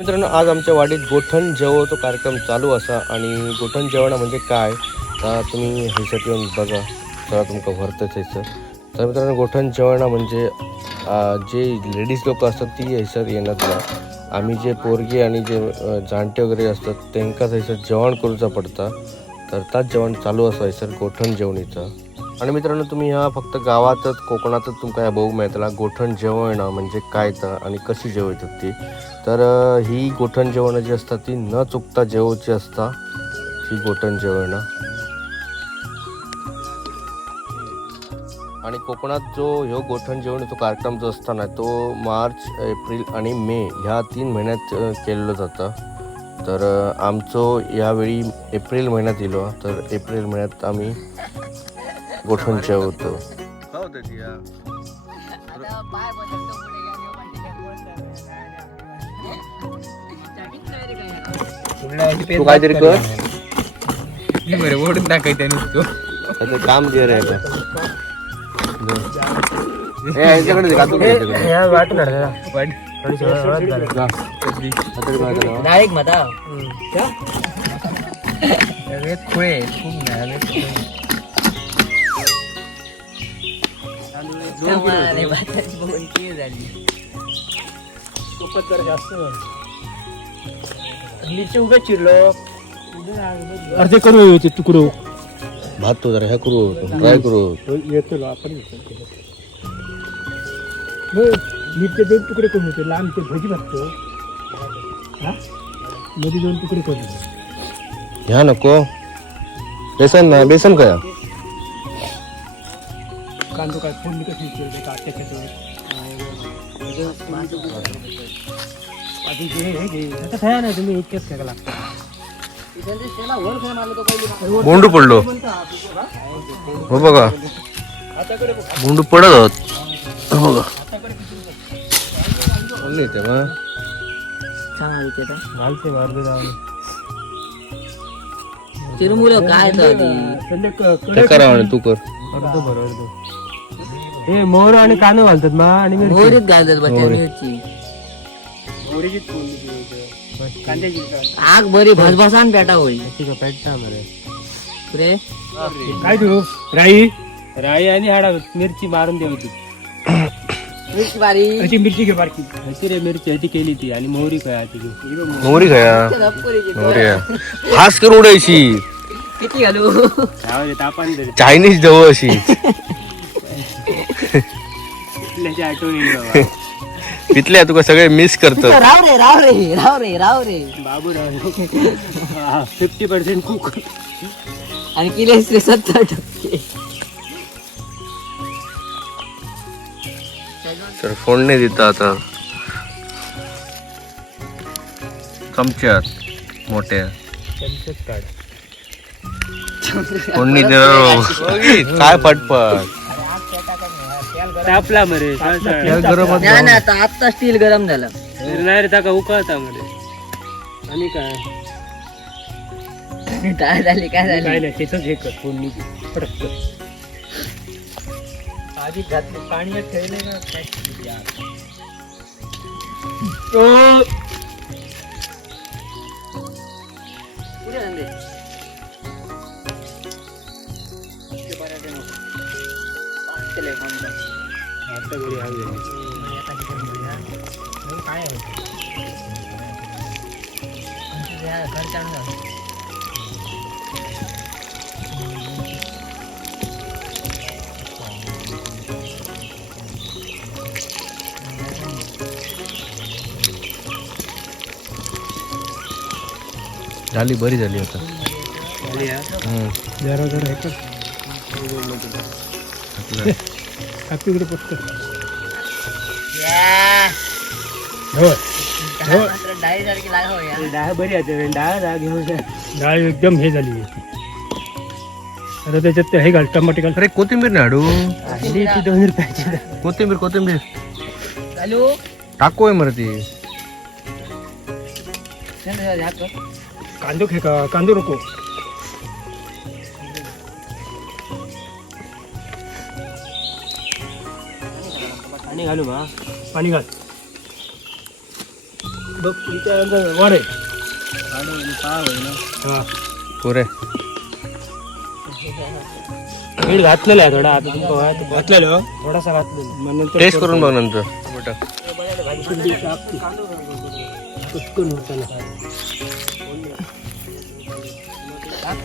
मित्रांनो आज आमच्या वाडीत गोठण जेवो तो कार्यक्रम चालू असा आणि गोठण जेवण म्हणजे काय? तर तुम्ही ह्याच्यात येऊन बघा. तर तुमका भरतच ह्याचं तर मित्रांनो गोठण जेवण म्हणजे जे लेडीज लोक असतात ती ह्याच्यात येणार ना आम्ही जे पोरगी आणि जे जाणटे वगैरे असतात त्यांकाच ह्याच्यात जेवण करूचा पडता. तर ताच जेवण चालू असा हयसर गोठण जेवणीचं. आणि मित्रांनो तुम्ही ह्या फक्त गावातच कोकणातच तुमका ह्या बघू मेळटला गोठण जेवण म्हणजे काय तर आणि कशी जेवतात ती. तर ही गोठण जेवणं जी असतात ती न चुकता जेवची असता ही गोठण जेवणं. आणि कोकणात जो ह्यो गोठण जेवण तो कार्यक्रम जो असताना तो मार्च एप्रिल आणि मे ह्या तीन महिन्यात केलेलं जातं. तर आमचं यावेळी एप्रिल महिन्यात येलो तर एप्रिल महिन्यात आम्ही गोठण जेवतो तू काहीतरी कर. बरं ओढून टाकायचं नुसतो. त्याचं काम दे रे का ए, ह्याच्याकडे दे, कातून दे ह्याच्याकडे. वाट मिरची उगाच चिरलो. अर्धे करू होते तुकडो. भात तो जरा ह्या करू ट्राय करू. येतो आपण मिरचे दोन तुकडे करून होते लांब ते भजी भाजतो. हा? मध्ये दोन तुकडे करून. ह्या नको. बेसन ना बेसन काय कांदो काय फोडणी कशी विचारते का त्याच्यात आधी जे हे घे. आता काय नाही तुम्ही इतकेच काय लागतं. बोंडू पडलो. हो बघा. बोंडू पडत होत हो बघा. बोलले ते मग घालते मारले जाऊन चिरमुलं काय ते करा. हे मोहर आणि कांदो घालतात मा आणि मिरची. मोहरीत घालतात बच्चा मिरची. कांद्याची आग बरी भसभसान पेटा होईल. पेटता मरे रे? काय तू? राई? राई आणि हाडा मिरची मारून द्यावी मिरची बारी. अशी मिरची घे बारकी. अशी रे मिरची अशी केली ती आणि मोहरी काय ती. मोहरी खाया? मोहरी आहे. फास करून उडायची. किती घालू? तापान चायनीज जवळ अशी. कुठल्याची आठवण येईल बाबा. तिथल्या तुका सगळे मिस करत राव रे राव रे राव रे राव रे. बाबू फिफ्टी पर्सेंट कुक आणि किले सत्तर टक्के. तर फोडणे देता आता. चमच्यात मोठ्या. फोडणी देणार काय फटफट. तापला मरे गरम नाही नाही आता आत्ता स्टील गरम झालं. नाही रे ताका उकळता मरे आणि काय? काय झाली काय झाली? काय नाही त्याच हे कर फोडणी पटक आधी घातले पाणी ठेवले ना कुठे आता घरी हवे आमच्या या घरच्यांना जाऊ. झाली बरी झाली आता हे पटकन. हो. हो. या. डाळ बरी आहे डाळ डाळ घेऊन डाळ एकदम हे झाली. आता त्याच्यात ते हे घाल टमाटे घाल अरे कोथिंबीर नाही हाडू आणली ती दोन रुपयाची. कोथिंबीर कोथिंबीर. चालू. टाकोय मर ती. कांदो खे का कांदो नको पाणी घालू बा. पाणी घाल. बघ आहे. हा. पुरे. मीठ घातलेलं आहे थोडा आता तुमका. घातलेलं थोडासा घातलेलं मग नंतर टेस्ट करून बघ नंतर.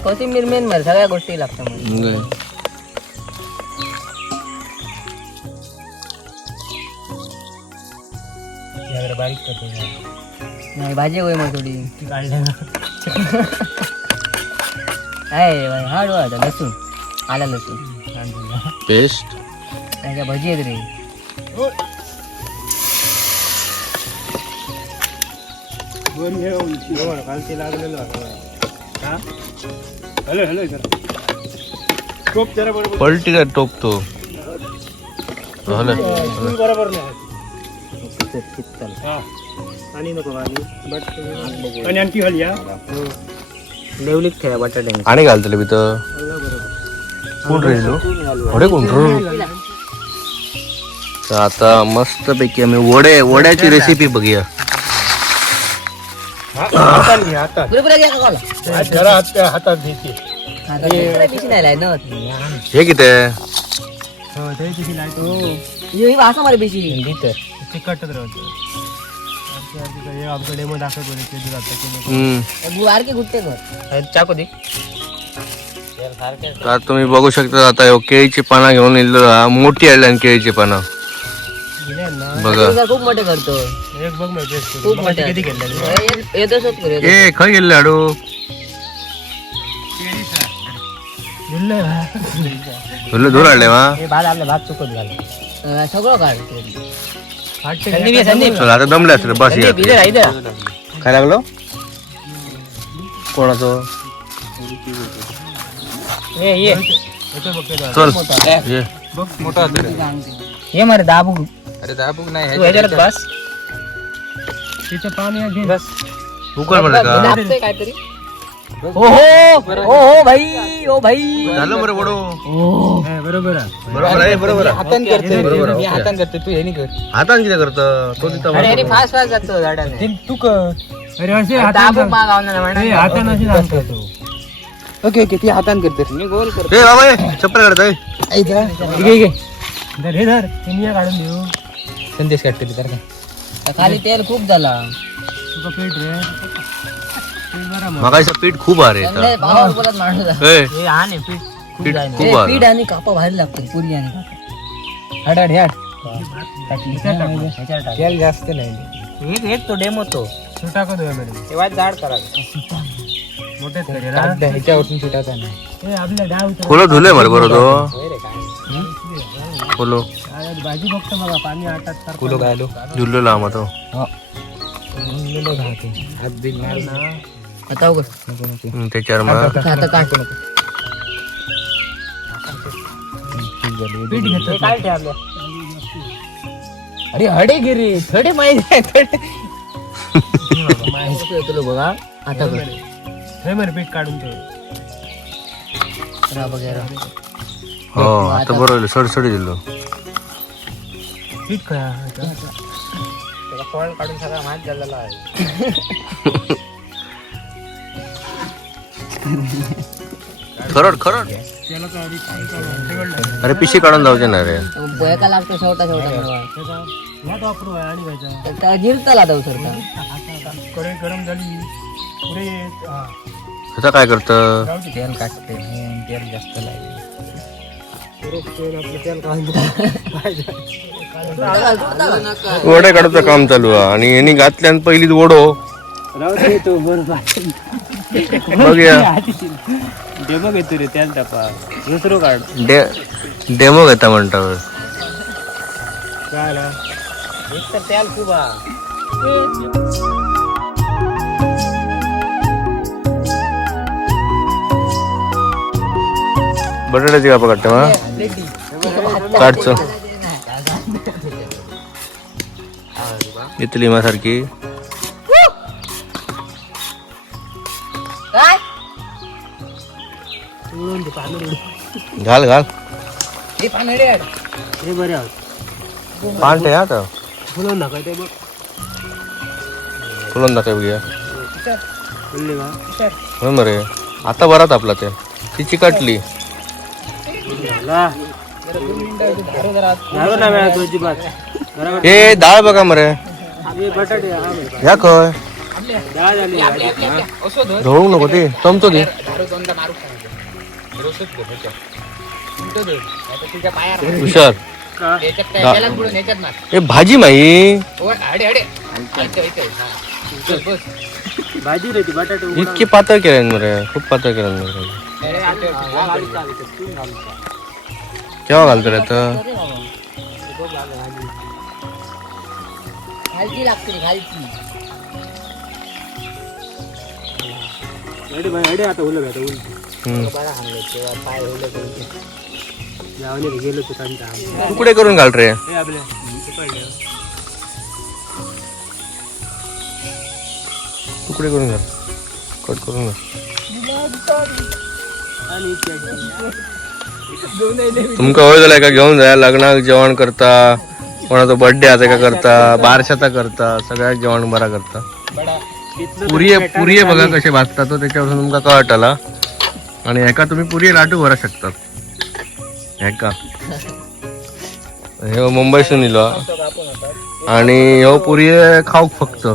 कोथिंबीर मेन मर सगळ्या गोष्टी लागतात बारीक करतो नाही भाजी होय मग थोडी. काढलं आहे हा डोळा आता लसूण. आला लसूण. पेस्ट त्याच्या भजी आहेत रे. घेऊन जेवण काल ते लागलेलं होतं. हॅलो हॅलो जरा टोप जरा बरोबर पलटी काय टोकतो झालं तू बरोबर नाही हा. आणि नको आणि बट आणि आणखी या लेवलीत खेळा बटाटे आणि घालतले मी तर. कोण रे लो? वडे कोण? तर आता मस्त पैकी आम्ही वडे वड्याची रेसिपी बघूया. हातात. हा, हे किती? हो ही राहतो आमचं डेमो दाखवत होते. ते जातं की हम्म. बारके गुट्टे कर चाकू दे. तर आता तुम्ही बघू शकता आता ह्यो केळीची पानं घेऊन येलो हा मोठी आणल्या केळीची पानं. बघा. खूप मोठे करतो. एक बघ माहिती खूप मोठे. किती करू ए खय गेले लाडू. तुला दूर आले वा हे. भात चुकत झालं. सगळं काढ चल आता दमले असले बस या काय लागलो? कोणाचं? चल. ये हे मारे दाबू तू ह्याच्यात बस. तिचं पाणी आहे, घे. बस. उकळ म्हणलं का? काहीतरी. ओ हो ओ हो भाई ओ भाई. झालं बरं बडो हा, बरोबर आहे. बरोबर आहे बरोबर आहे. हातान करते बरोबर आहे, मी ओके. हातान करते तू हे नाही कर. हातान किती करतं? तो तिथं अरे अरे म्हणतो. फास्ट फास्ट जातो झाडाने तू कर. अरे असे दाबू हातानं माग आवणार ए, हातानं असे सांगतो तू ओके ओके ती हातान करते मी गोल करतो ए बाबा ए, काढत आहे. धर हे धर. काढून देऊ. संदेश काढते तर खाली तेल खूप झाला. तुका पेट रे. पेट बरा मग मगायचं पीठ खूप आहे रे इथं. पावावर बोलत माणूस आहे. ए, हे हा नाही पेट पीठ खूप पीठ आहे आणि कापा भारी लागतो पुरी आणि कापा. हड हड. हड टाकली ह्याच्यावर टाक. तेल जास्त नाही. एक एक तो डेमो तो. मॅडम. तेव्हा जाड मोठेच करे ना ह्याच्यावरतून सुटायचा नाही. ए आपल्या डाव उतर. फुलं धुले बरं बरं तो. फुलो आज भाजी बघतो बघा पाणी आटात फुलं गायलो धुलेला आम्हा तो. आता उघड. हम्म, त्याच्यावर मग आता काढ पीठ घेतो काय ठेवलं? अरे हडे गिरी. थोडे माहिती आहे थोडे. तुला बघा. आता हे मरे पीठ काढून ठेव. रा वगैरे हो आता बरोबर सडसडी दिलो. पीठ काय त्याला फळ काढून सगळा माहीत झालेला आहे. खरड खरड. अरे पिशी काढून जाऊचे ना रे. बोयका लागतो शेवटा शेवटा. त्याचा ह्यात वापरू आहे आणि व्हायचा त्या जिरताला तो सरता कढई गरम झाली पुढे ह्याचा काय करतं? दे. तेल काटते तेल जास्त लागेल. वडे काढायचं काम चालू आहे. आणि यांनी घातल्यान पहिलीच ओढो राहू दे तो बरोबर बघूया. डेमो घेतो रे तेल टाका दुसरं काढ डे डेमो घेता म्हणता तेल खूप बटाट्याची कापा काढते मग काढचं इथली सारखी घाल घाल. हे पानडे हे बरे. आहोत पान ठे आता फुलं नका ते बघ दाखव बोलले का होय मरे. आता बरात आपला ते. ती चिकटली झाला. झालं ना वेळा तुझी बात बरोबर ए डाळ बघा मरे. हे बटाटे हा बरं. या खय डाळ झाली. हा. ढवळू नको ते. चमचो दे. भाजी माई. भाजी रे ती बटाटे उकडा. इतकी पातळ केलं मरे खूप पातळ केलं मरे केव्हा घालतो रे आता? घालती लागते घालती. आता उलट आता उलट. तुकडे करून घाल रे? तुकडे करून घाल? कट करून घाल. तुमका होय झालाय का घेऊन जाय लग्नाक जेवण करता कोणाचा बर्थडे आता का करता बारशाचा करता सगळ्यात जेवण बरा करता. पुरी पुरी बघा कसे भाजतात तो त्याच्यापासून तुमका कळटला आणि एका तुम्ही पुरी लाटू भरा शकतात एका. हे मुंबईसून इलो आणि ह्यो पुरी खाऊक फक्त.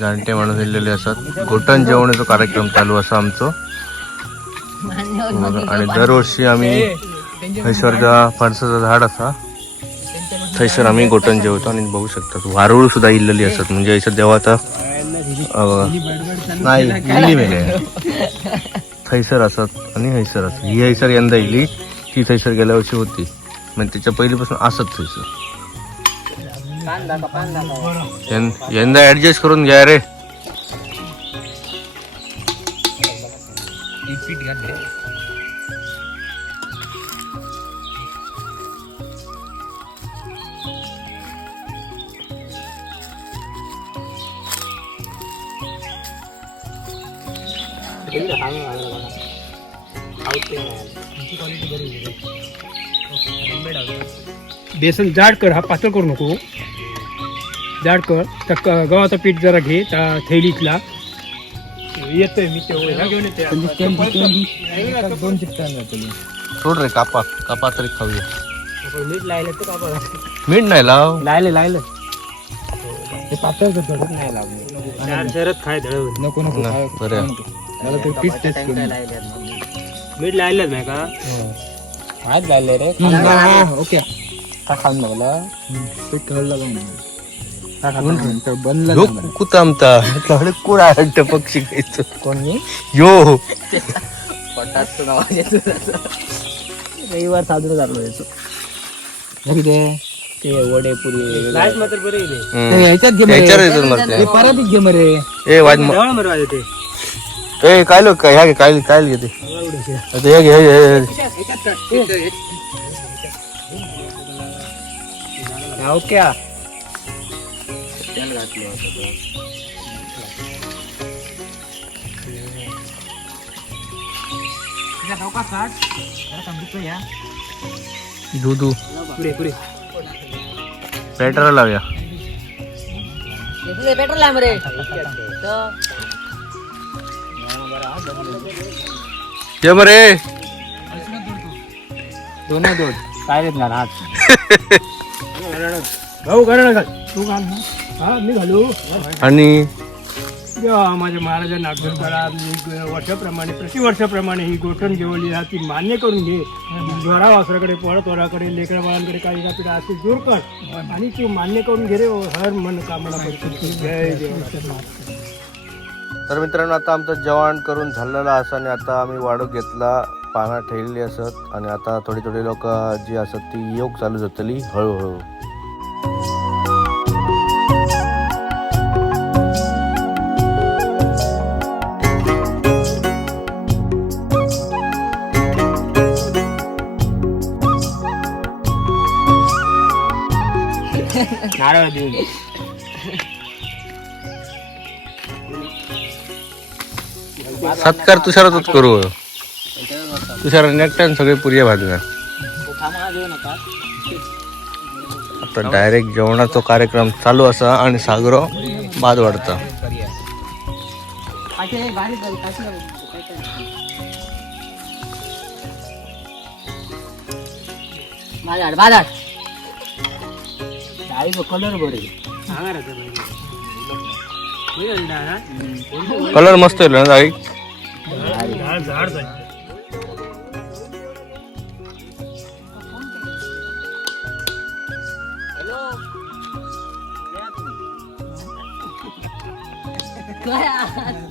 जाणटे माणूस इलेले असतात. घोटण जेवणाचा कार्यक्रम चालू असा आमचो. आणि दरवर्षी आम्ही थैसरच्या फणसाचं झाड असा. थैसर आम्ही गोटन जेवतो आणि बघू शकतात वारुळ सुद्धा इल्लेली असतात. म्हणजे ऐसर देवाचा नाही इल्ली थैसर असत आणि हैसर असत. ही हैसर यंदा इली ती थैसर गेल्या वर्षी होती. म्हणजे त्याच्या पहिलीपासून असत थैसर. यंदा ऍडजस्ट करून घ्या रे. बेसन जाड कर हा पातळ करू नको जाड कर त्या क- गव्हाचं पीठ जरा घे त्या थैलीतला येतोय मी ते घेऊन येतोय. दोन सोड रे कापा कापा तरी खाऊया मीठ लायलं तर का मीठ नाही लाव लायलं लायलं ते पातळ नाही लागले चार शरत खाय दळवून नको नको बरं. मला ते पीस टेस्ट करून मीठ लायलं नाही का? आज झाले रे. ओके. का खाऊन लागला ते कळलं आमता. इकडे कुड पक्षी खायचं. कोणी? यो. रविवार साजरा झालो याचं. ते वडे पुरी. मात्र बरं. ह्याच्यात घे मरते. परत घे मरे. ए वाज म- जवळ मरवा ते. ए काय लोक काय ह्या घे काय काय घेते आता हे घे हे घे, हे घे. ओके. दूधू पुढे पुढे. पेटरा लावूया. पेट्रोल आहे मरे ये बरे दोन दोन काय ना हात? भाऊ घाल घाल तू घाल ना. हा मी घालू. आणि? देवा माझ्या महाराजा नागपूरकडा वर्षाप्रमाणे प्रतिवर्षाप्रमाणे ही गोठण जेवली आहे ती मान्य करून घे. जोरा वासराकडे पळत वराकडे लेकरा बाळांकडे काही का पिढा असे जोर कर. आणि तू मान्य करून घे रे हर मन कामना जय देवा. तर मित्रांनो आता आमचं जेवण करून झालेलं असं आणि आता आम्ही वाढू घेतला पानं ठेवलेली असत आणि आता थोडी थोडी लोक जी असत ती योग चालू जातली हळूहळू. नारळ देऊन. सत्कार तुषारातच करू. तुषार नेकट्यान सगळे पुर्या भाजल्या. आता डायरेक्ट जेवणाचा कार्यक्रम चालू असा आणि सागरो बाद वाढता. कलर मस्त येईल ना डाळी झाड झाड झाली. काय